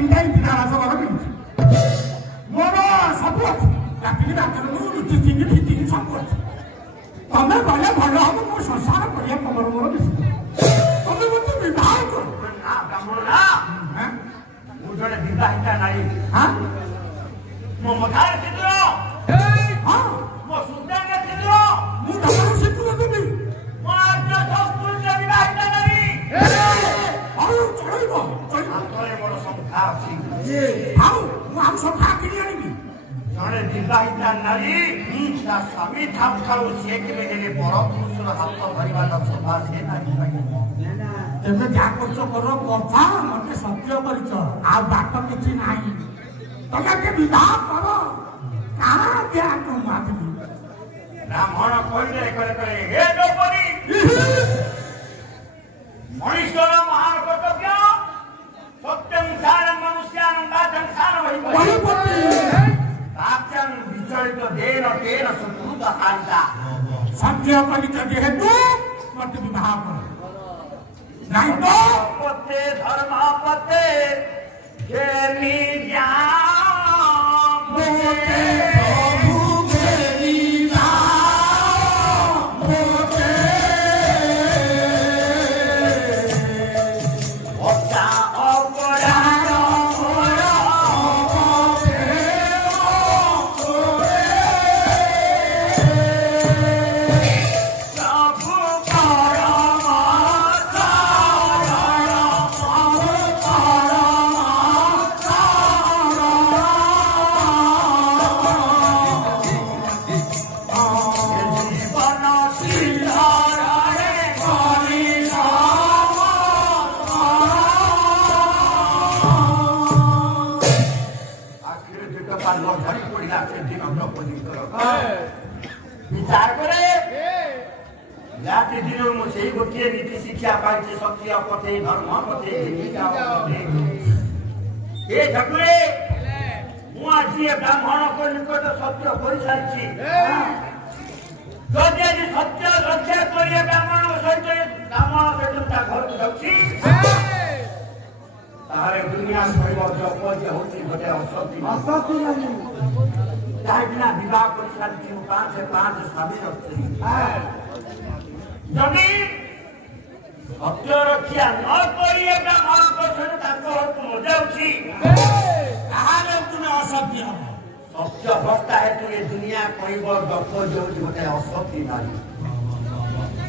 तीन टाइम बिना राजगर मिलुଛି ମୋର ସବୁ ଅଛି ରାତିରେ ରାତିରେ ମୁଁ ରୁଟି ତିନି ଭିତିକି ସବୁ ଅଛି ତମେ ଗଲେ ଭଲ ହବ ମୋ ସଂସାର କରିବା ତମର ମୋର ବେଶୀ ତମେ ମୋତେ ବିବାହ କର ନା ବ୍ରାହ୍ମଣ ନା ମୁଁ ଜଣେ ବିବାହିତା ନାରୀ ମୋ ମଥାରେ ସିନ୍ଦୁର ମୋ ସୁତାରେ ସିନ୍ଦୁର ମୁଁ ତମର ସିନ୍ଦୁର ଦେବି ମୋ ଆର୍ଯ୍ୟ ସଂସ୍କୃତିର ବିବାହିତା ନାରୀ ଆଉ ଚଳିବ ହାତରେ ମୋର ସଂଖ୍ୟା ଅଛି ଆଉ ମୁଁ ଆଉ ସଂଖ୍ୟା କିଣି ଆଣିବି ଜଣେ ବିବାହିତା ନାରୀ ତା ସ୍ୱାମୀ ଥାଉ ଥାଉ ସିଏ କେବେ ହେଲେ ପରପୁରୁଷର ହାତ ଧରିବାର ସଭା ସେ ନାହିଁ ତେବେ ଯାହା କରୁଛ କର କଥା ମତେ ସତ୍ୟ କରିଛ ଆଉ ବାଟ କିଛି ନାହିଁ ତମେ କେ ବିବାହ କର କାହା ଦେହ ତୁ ମାଗିବି ବ୍ରାହ୍ମଣ କହିଲେ କରେ କରେ ହେ ଦ୍ରୌପଦୀ ମଣିଷର ମହାନ କର୍ତ୍ତବ୍ୟ ସତ୍ୟଂ ସାରଂ ମନୁଷ୍ୟାନଂ ବାଚଂ ସାର ତାଚ୍ୟଂ ବିଚଳିତ ଦେନ ତେନ ଶତ୍ରୁତ ହାରିତା ସତ୍ୟ କରିଛ ଯେହେତୁ ମତେ ବିବାହ କର ନାଇଁ ତ ପତେ ଧର୍ମ ପତେ ଘେନି विचार करे जाति दिनों में से गोटे नीति शिक्षा पाई सत्य पथे धर्म पथे ये ठाकुरे मु आज ब्राह्मण को निकट सत्य कर सारी जदि आज सत्य रक्षा करिए ब्राह्मण सहित ब्राह्मण सहित घर को जाऊँगी दुनिया जप होती गोटे असती बिना विवाह कर सारी 5 स्वामी रखी जदि सत्य रक्षा न करिए ब्राह्मण जाऊँगी असत्य सत्य भक्ता है तु ये दुनिया कह गप जो गोटे असती नारी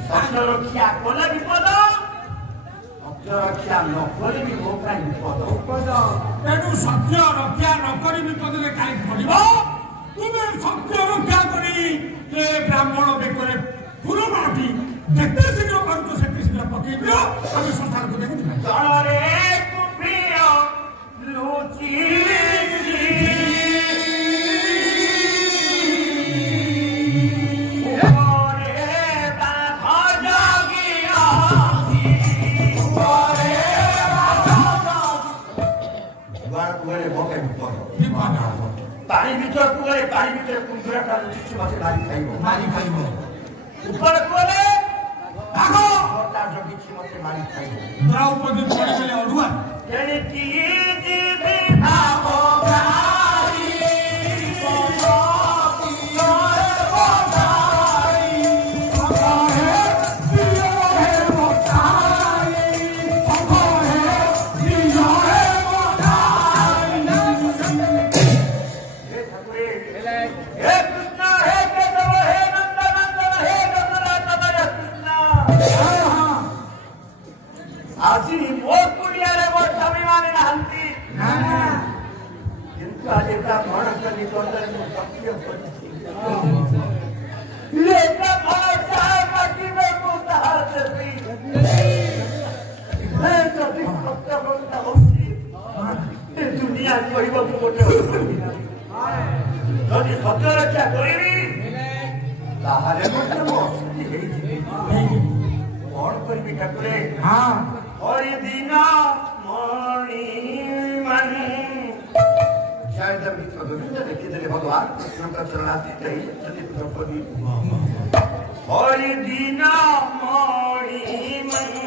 सत्य रक्षा कले विपद सत्य रक्षा नकले भी मो विपद तेणु सत्य रक्षा नक विपद कहीं पड़ो तुम्हें सत्य रक्षा करी ब्राह्मण बेकर फूल माटी जिते शीघ्र कर से शीघ्र पकड़ दियो आम संसार को देखो जड़े कुम्भीर लुचि पानी भीतर कुआरे पानी भीतर कुंभीर मारी खाइब ऊपर कुआरे जगी मत मारी खाइब द्रौपदी पड़े अड़ुआ दुनिया जदि सत्य रक्षा करी कौन करी ठाकुरे हरिदिन मणि मणि शायद देखिए भगवान कृष्ण का चरणातीत द्रौपदी हरिदिन मणि मणि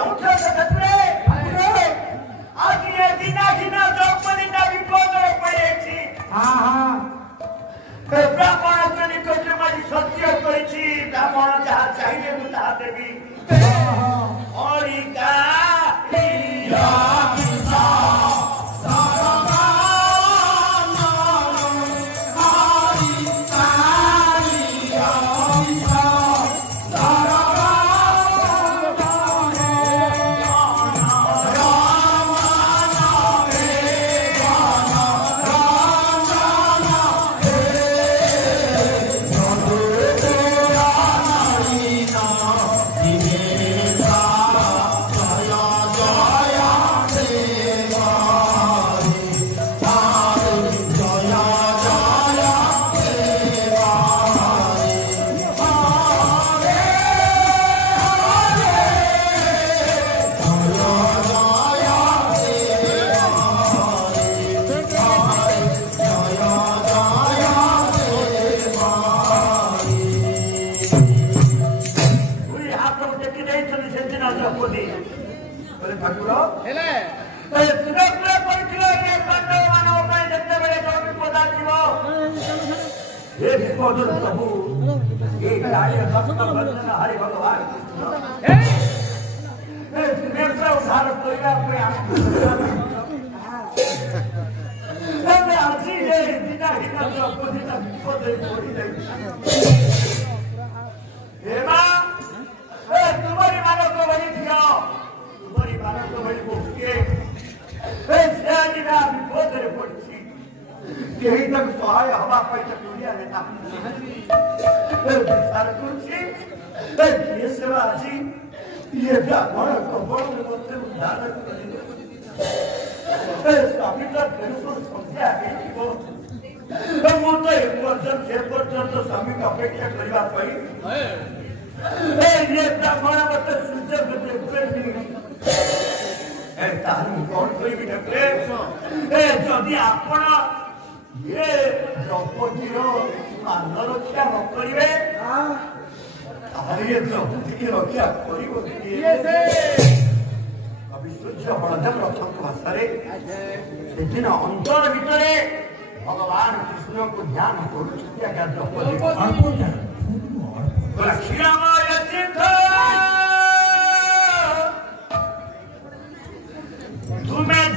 କେଉଁଠି ଦେଖୁଥିଲେ ଆଜି ଏ ଦିନା ଦିନ ଦ୍ରୌପଦୀଟା ବିପଦରେ ପଡ଼ିଯାଇଛି। ବ୍ରାହ୍ମଣ ନିକଟରେ ମୁଁ ଆଜି ସତ୍ୟ କରିଛି ବ୍ରାହ୍ମଣ ଯାହା ଚାହିଁବେ ମୁଁ ତାହା ଦେବି। ହରିକା प्रभु हरि भगवान उद्धार तुम्हारी मानव बड़ी झियो तुम्हारी मानव बड़ी बोके विपदे पड़ी यही तक सहाय हवा पाई दुनिया नेता विचार करुच्ची सेवा अच्छी ये ब्राह्मण प्रबल मध्य उद्धार स्वामी संख्या मुझे पर्यंत स्वामी को अपेक्षा करने ये ब्राह्मण मत सूर्य कौन करी आपण ये द्रौपदीर मान रक्षा न करेंगे द्रौपदी की रक्षा कर बलदेव रथ भाषा से दिन अंतर भितर भगवान कृष्ण को ध्यान कर द्रौपदी तुम्हें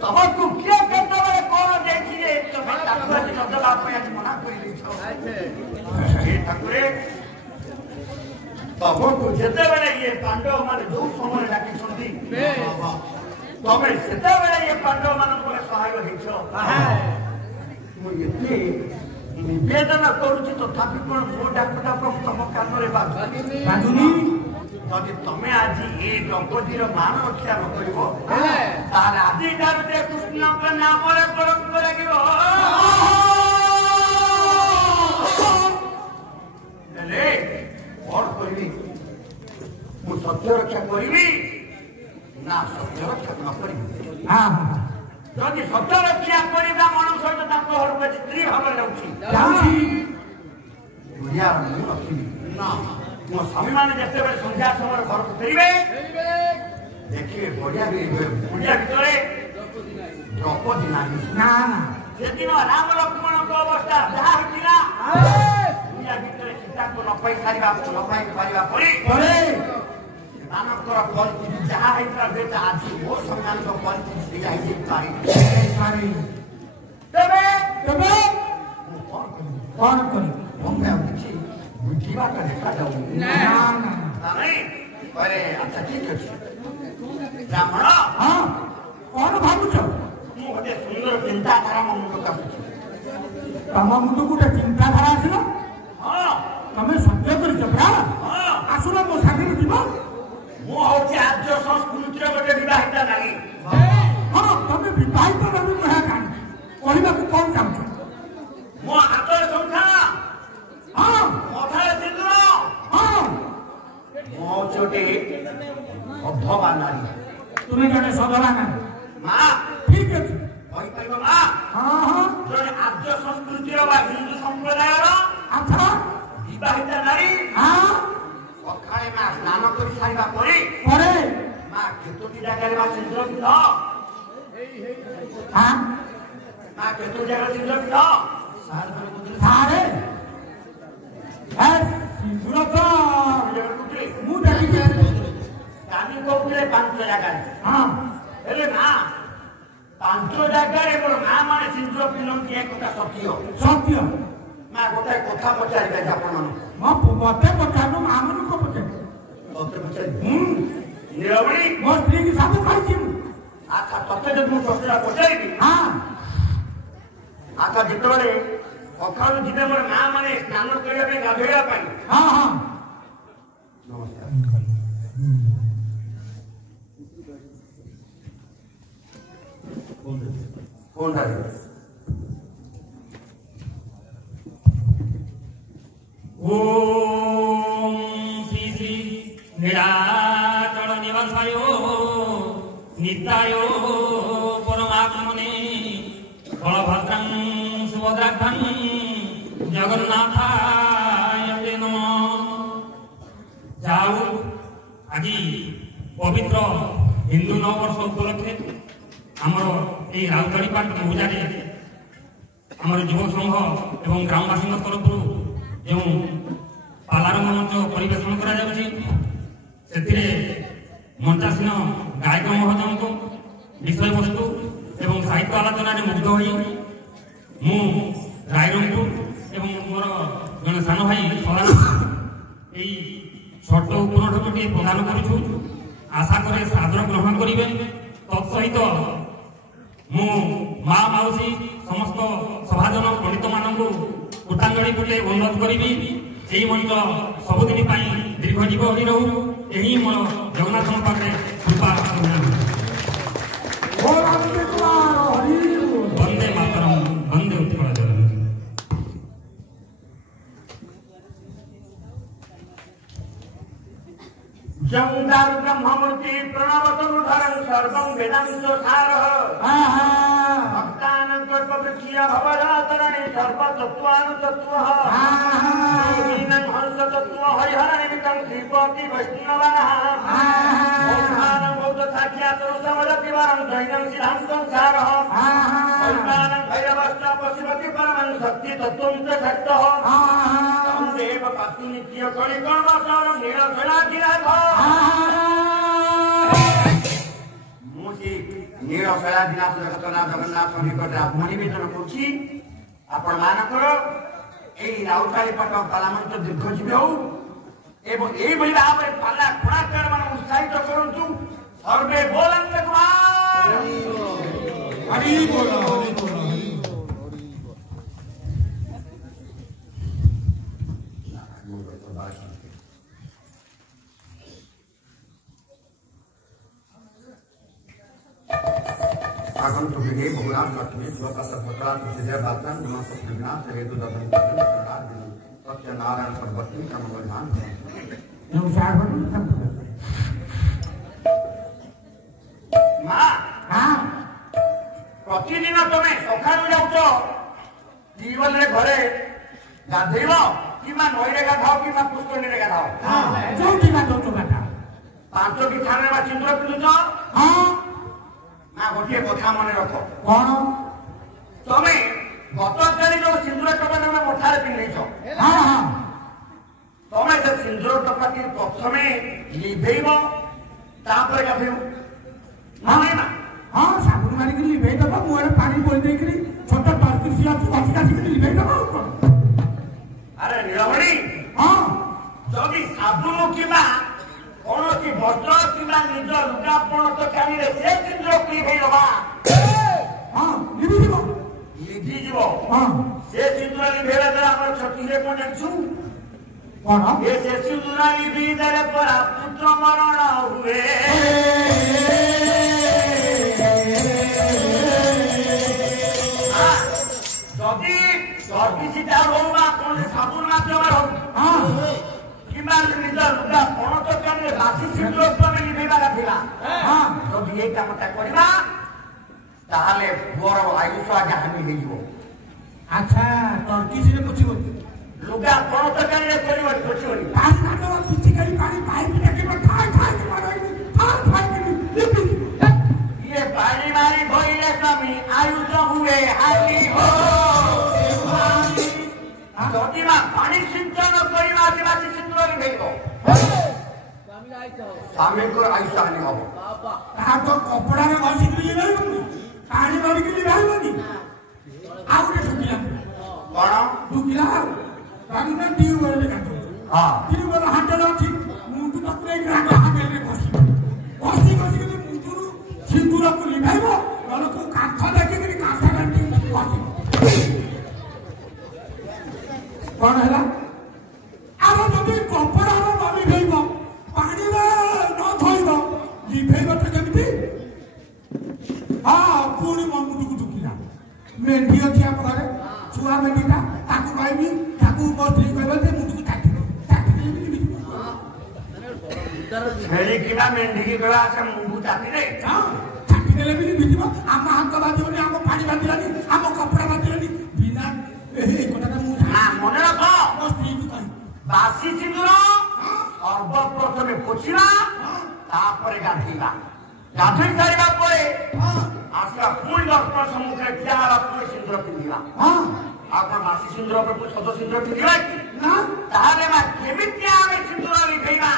तमको क्या करता है कौन देखिए तो मैं मना ठाकुरे तमको जेतेबेले ये पांडव माने जो समय डाकी छंदी तमे सेतेबेले ये पांडव मानन पर सहाय हेछो मु एते निवेदन करूची तथापि कोन मो डाकटा तम कानरे बाजुनी যদি তুমি আজি এই দম্পতির মান রক্ষা নকরিব তার আজি যাতে কৃষ্ণଙ୍କ নামরে কলঙ্ক লাগিব হেলে কোন করিবি মু সত্য রক্ষা করিবি না সত্য রক্ষা ন করিবি যদি সত্য রক্ষা করিবা মনুষ্য সহিত তাଙ୍କ ঘরକୁ স্ত্রী ভাবে যাଉଛି দুনিয়া মু রক্ষিবি না ମୋ ସ୍ୱାମୀ ମାନେ ଯେତେବେଳେ ସନ୍ଧ୍ୟା ସମୟରେ ଘରକୁ ଫେରିବେ ଦେଖିବେ ବଢିଆ ଭିତରେ ଦ୍ରୌପଦୀ ନାହିଁ ନା ସେଦିନ ରାମ ଲକ୍ଷ୍ମଣଙ୍କ ଅବସ୍ଥା ଯାହା ହେଇଥିଲା ଦୁନିଆ ଭିତରେ ସୀତାଙ୍କୁ ନ ପାଇ ପାରିବା ପରେ ସେମାନଙ୍କର ପରିସ୍ଥିତି ଯାହା ହେଇଥିଲା ବେଟ ଆଜି ମୋ ସ୍ୱାମୀମାନଙ୍କ ପରିସ୍ଥିତି ସେଇଆ ହେଇପାରେ ତେବେ ମୁଁ କଣ କରିବି ମତେ ଆଉ କିଛି बुझीवा का देखा जाऊ ना नहीं अरे अच्छा ठीक है ब्राह्मण हां कौन भाबुछ मु गोटे सुंदर चिंता धारा मन मुंड का तम मुंड गोटे चिंता धारा आसिलो हां तमे सत्य कर जबरा हां आसुला मो सागरे दिबो मु होचे आज्य संस्कृति रे गोटे विवाहिता नाही हां तमे विवाहित नाही कहा कान कहिबा को कोन चाहछ मो हातर संख्या हां मथारे सिंदूर हां मो छोटे अधवा नारी तुम्हें जने सधवा नारी मां ठीक है होई परिबो मां हां हां जने आज्य संस्कृति रो बा हिंदू संप्रदाय रो अच्छा विवाहिता नारी हां सखाळे मां स्नान करि सारिबा परे मां केतोटी जागारे मां सिंदूर पितो हां मां केतोटी जागारे सिंदूर पितो सारे सिंदूर मु डाली कानी कोउले पांच जागारे हां एले ना पांच जागारे मोर मां माने सिंदूर पिलन के एकटा सत्य मां गोटे कथा पचारि दे आपण मते पचानु मां मन को पचारि निरवणी मो स्त्री की सब खाइछि अच्छा तते जब मु प्रश्न पचारि हां अच्छा जितबेले सकाळु जिते मोर मां माने स्नान करिया पे गाधेया पाई हां हां नमस्कार कौन है ओम श्री श्री निराचल निवासायो नित्यायो परमात्मने बलभद्रं सुभद्राख्यं जगन्नाथाय नमः। जाऊ आज पवित्र हिंदू नववर्ष उपलक्षे आमर ये राउतड़ीपाट मौजारे आमर युव संघ एवं ग्रामवासी तरफ जो पालारंभ मंच परिवेशन करा मंचासीन गायक महोदय को विषय वस्तु एवं साहित्य आलोचन मुग्ध हो रायरंगपुर एवं मोर जन सान भाई यही छोट उपलब्धि प्रदान करूँ आशा करे सादर ग्रहण करेंगे तत्सहित मु माँ माउसी समस्त सभाजन पंडित मानक पुष्पांजलि बुले अनुरोध करी यही मंच सबुदिन दीर्घ जीव हो रहू यही मोर जगन्नाथ पाखे कृपा वंदे मातरम वंदे उत्कल जननी। जंदार ब्रह्ममूर्ति प्रणवतनुधरं सर्वं वेदांत सारः भक्तानां कल्पवृक्षीय भवदातरणि सर्वतत्त्वानुतत्त्वः योगिनां हंसतत्त्व हरिहरनिमित्तं श्रीपति वैष्णवानः मोक्षानां बौद्धसाख्यातरुसमदति वरं जैनं सिद्धान्तं सारः शैवानां भैरवश्च पशुपति परमं शक्तितत्त्वं च शक्तः तं देव पातु नित्य कलिकर्मसारं नीलशैलाधिराज नीलशैलाधिनाथ जगतनाथ जगन्नाथ निकट आत्मनिवेदन करुछि आपण मानकर এই রাউতালি পাଟ পার্লামেন্ট দীর্ঘজীবী হও এবং এইভাবে ভাবে পাল্লা খোড়াকার মানে উৎসাহিত করন্তু সর্বে বলন্ত কুমার হরি বল হরি বল आगंतुक विजय भगवान लक्ष्मी स्वतः पुत्र विजय बातन नमः विघ्नाश हेतु दत्तम सरकार सत्य नारायण सर्वस्वी कमलधान नमस्कार मां हां प्रतिदिन तुम सकाळू जाउछ जीवन रे घरे गाधेइब किमा नई रे गाधाओ किमा पुष्करणी रे गाधाओ हां जोटी गाधो तो गाधा पांच की थाने बा चिंद्र पिलुछ हां ना गोटे कथा मन रख कोन तमे गत तारिख जो सिंदूर टपा तमे मठारे पिन्दैछ हां हां तमे से सिंदूर टपा की प्रथमे लिभेइब तापर गाधेइब माने ना हां साबुन मारी के लिभे दबा मुरे पानी बोल दे करी छोटा टर्किसिया कसी कसी के लिभे दबा अरे नीलमणि हां जदि साबुन किबा कौनसी वस्त्र किबा निज लुगापण तो कानिरे से सिंदूर लिभेइ दबा हां लिभि दिबो लिभि जीवो हां से सिंदूर लिभेला द्वारा हमर क्षति रे कोन जानछु कोन ये से सिंदूर लिभि देले पर पुत्र मरण हुए जदि सर्विसिटा होबा कोन साबुन माध्यम हो हां किमान निज लुगा कोन तो कानिरे बासी सिंदूर तमे लिभेबा गाथिला हां जदि ए कामटा करिबा ताहले पुअर आयुष आगे हानि हेइबो अच्छा टर्किस रे पुछिबो लुगा कोन तो कानिरे करिबो पुछिबो पानी काटो किछि करी पानी पाइप लेके ठाई ठाई के मारो ठाई ठाई के लिपि ये पानी मारी भइले स्वामी आयुष हुए हानि हो जदि मा पानी सिंचन करिबा आदिवासी सिंदूर लिभेइबो स्वामी को आयुष हानि हो ता तो कपड़ा रे घसी के लिभे पानी मारी के लिभे बनी आउ रे ठुकिला कोन ठुकिला पानी ना ट्यूब रे काटो हां ट्यूब रे हाटल अछि मुंडु पकरे ग्राम हाटल रे घसी घसी घसी के मुंडु सिंदूर को लिभाइबो नलो को काठ देखि के काठ काटी घसी कोन हला आरो जदि कपड़ा रे बाली भेइबो पानी रे न धोइबो लिभेइबो त केमिति हां पूरी मुंडु को ठुकिला मेंढी अछि हम घरे छुआ मेंढीटा ताकू कहबी ताकू बस्त्री कहबे ते मुंडु को काटी लिबि छेली किबा मेंढी की गला से मुंडु ताती रे हां काटी देले भी बिदिबो आम हाथ बाजिबनी आम पानी बाजिलानी आम कपड़ा बाजिलानी बिना ए कोटाटा मु ना मने रख बस्त्री को कहि बासी सिंदूर सर्वप्रथमे पोछिबा तापरे गाधेइबा गाधेइ सारिबा परे आसला पुणी दर्पण सम्मुखरे ठिया होला पुणी सिंदूर पिंधिबा हां आपण बासी सिंदूर पर सद सिंदूर पिंधिबा ना ताहाले मा केमिति आमे सिंदूर लिभेइबा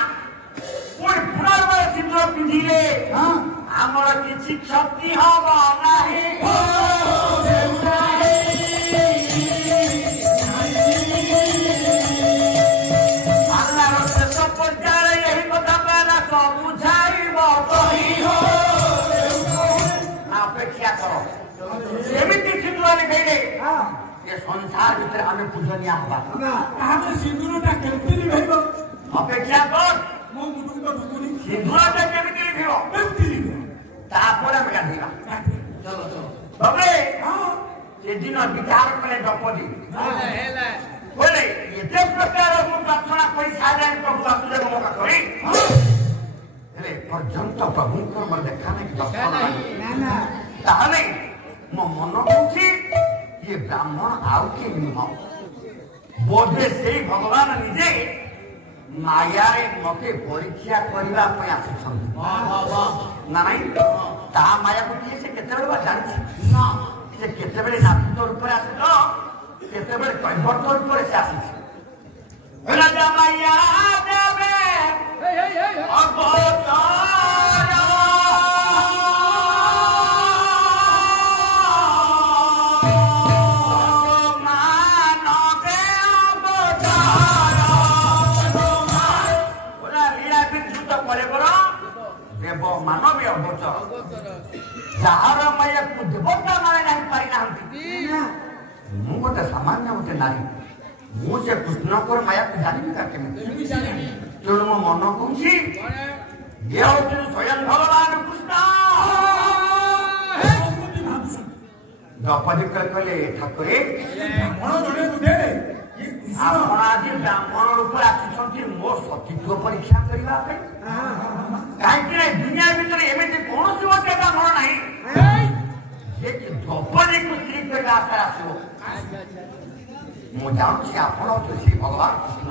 पुणी पुनर्ବାର सिंदूर पिंधिले हां हमर किछि क्षति हबो नाही अल्लाहर शेष पर्याये यही कथा कहला सब बुझाइबो कहि हो अपेक्षा करो एमिति सिंदूर लिभेइले हां ये संसार भितर आमे पूजनीय हबा ना तामे सिंदूरटा केमिति लिभाइबो अपेक्षा कर मो मुंडु को ठुकुनी सिंदूरटा केमिति लिभिबो केमिति लिभो तापर आमे गाधेइबा चलो चलो बाबरे हां से दिन विचार करे द्रौपदी बोले ये प्रकार मु प्रार्थना करी साधारण प्रभु वासुदेव मौका करी हेले पर्यंत प्रभु को मर देखा नहीं दर्शन ना ना ताहले मो मन होछि ये ब्राह्मण आउ के नुह बोधे से भगवान निजे माया रे मते परीक्षा करबा पय आछन ना नहीं ता माया को किए से केते बेले जानि ना से केते बेले नाथ रूप आसे तो केते बेले कैवर्त रूप से आसी राजा माया देवे अवतार मानवे गोटे सामान्य गोटे नारी मुझे कृष्ण को माया को जानी का केमिति तेणु मो मन कहूँ ये हूँ स्वयं भगवान कृष्ण द्रौपदी कहले ठाकुर ଆପଣ ଆଜି ବ୍ରାହ୍ମଣ ରୂପରେ ଆସିଛନ୍ତି ମୋ ସତୀତ୍ୱ ପରୀକ୍ଷା କରିବା ପାଇଁ କାହିଁକି ନା ଦୁନିଆ ଭିତରେ ଏମିତି କୌଣସି ଗୋଟେ ବ୍ରାହ୍ମଣ ନାହିଁ ଯେ ଦ୍ରୌପଦୀକୁ ସ୍ତ୍ରୀ କରିବା ଆଶାରେ ଆସିବ। ମୁଁ ଜାଣୁଛି ଆପଣ ହଉଛନ୍ତି ଭଗବାନ କୃଷ୍ଣ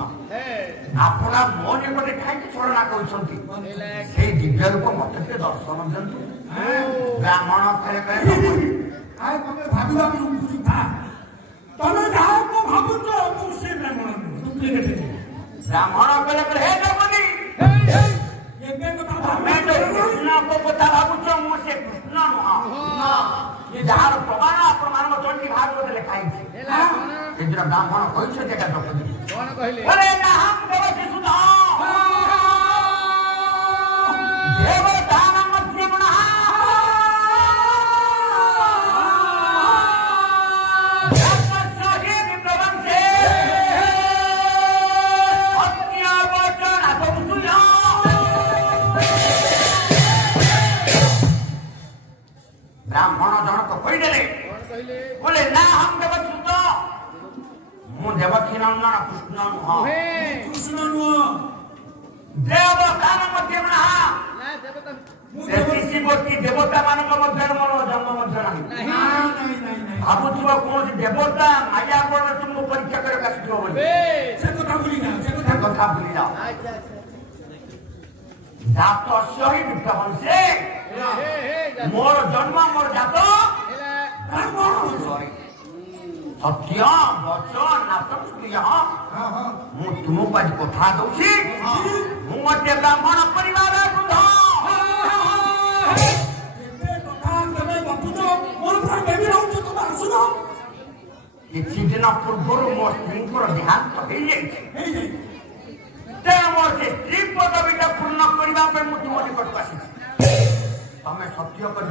ଆପଣ ମୋ ନିକଟରେ କାହିଁକି ଛଳନା କରୁଛନ୍ତି ସେଇ ଦିବ୍ୟ ରୂପ ମତେ ଟିକେ ଦର୍ଶନ ଦିଅନ୍ତୁ। ବ୍ରାହ୍ମଣ କହେ ଭାବିବା ତମେ ଯାହାକୁ ଭାବୁଛ ମୁଁ ସେ ବ୍ରାହ୍ମଣ କଲେ ହେ ଦ୍ରୌପଦୀ କୃଷ୍ଣଙ୍କ କଥା ଭାବୁଛ ମୁଁ ସେ କୃଷ୍ଣ ନୁହଁ ଯାହାର ପ୍ରମାଣ ଆପଣମାନଙ୍କ ଚଣ୍ଡୀ ଭାଗବତରେ ଲେଖା ହେଇଛି। ସେଦିନ ବ୍ରାହ୍ମଣ କହିଛନ୍ତି ଏଟା ଦ୍ରୌପଦୀ ब्राह्मण जनक कहीदेले बोले ना हम देवच्युत मु देवकी नंदन कृष्ण नुह देव दान मध्य ऋषिवती देवता मान मध्य मोर जन्म मध्य नहीं भावुव कौन देवता माया बड़ तुमको परीक्षा कर कथा भूली जाओ जात ही विद्यावंशे मोर जन्म मोर जात सत्य वचन नाचन मु तुमको आज कथा दूसरी मुझे ब्राह्मण परिवार किसी दिन पूर्व मो स्त्री देहांत हो मोर से स्त्री पदवीटा पूर्ण करने तुम निकट आसी तमें सत्य कर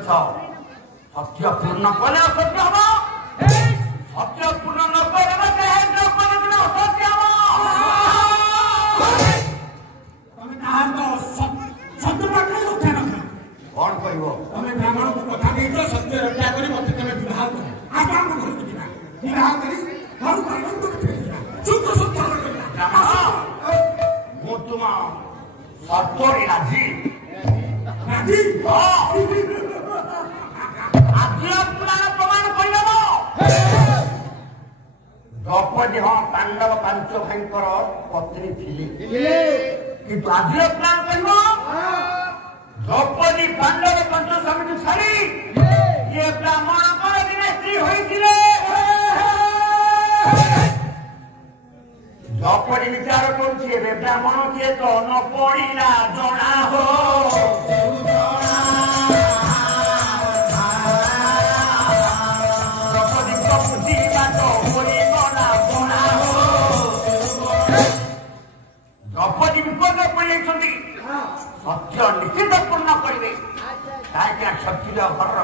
सत्य पूर्ण कले असत्य हम सत्य पूर्ण न करे असत्य हम कौन कह ब्राह्मण को कथा नहीं सत्य रक्षा कर तुम सत्तरी राजी प्रमाण कर द्रौपदी हाँ पांडव पांच भाई पत्नी थी किंतु आज प्लान कर द्रौपदी पांडव पंच समिति छाड़ी ये ब्राह्मण दिने स्त्री होती द्रौपदी विचार करुच्छे ब्राह्मण किए तो न पड़ा जना हो द्रौपदी बुद्धि बात गला जना हो द्रौपदी विपद पड़ सत्य निश्चित पूर्ण करेंगे कहीं क्षत्रिय घर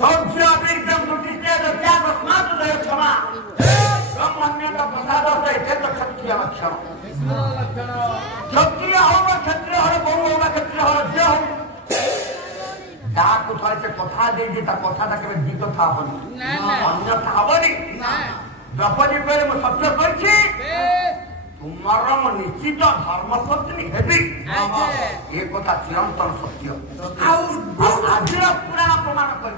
सौर्य वीर्यम प्रतिष्ठेत त्याग स्नातोदय क्षमा ब्रह्मण्यता प्रसाद तो क्षत्रिय लक्षण क्षत्रिय हम क्षत्रिय हर बहु होगा क्षत्रिय हर जय हो जहाँ को थोड़े से कथा दे कथा के दी कथा हबनी अन्यथा हबनी द्रौपदी कहले मु सत्य करछि तुमर निश्चित धर्मपत्नी हेबी ये कथा चिरंतन सत्य आज पुराण प्रमाण कर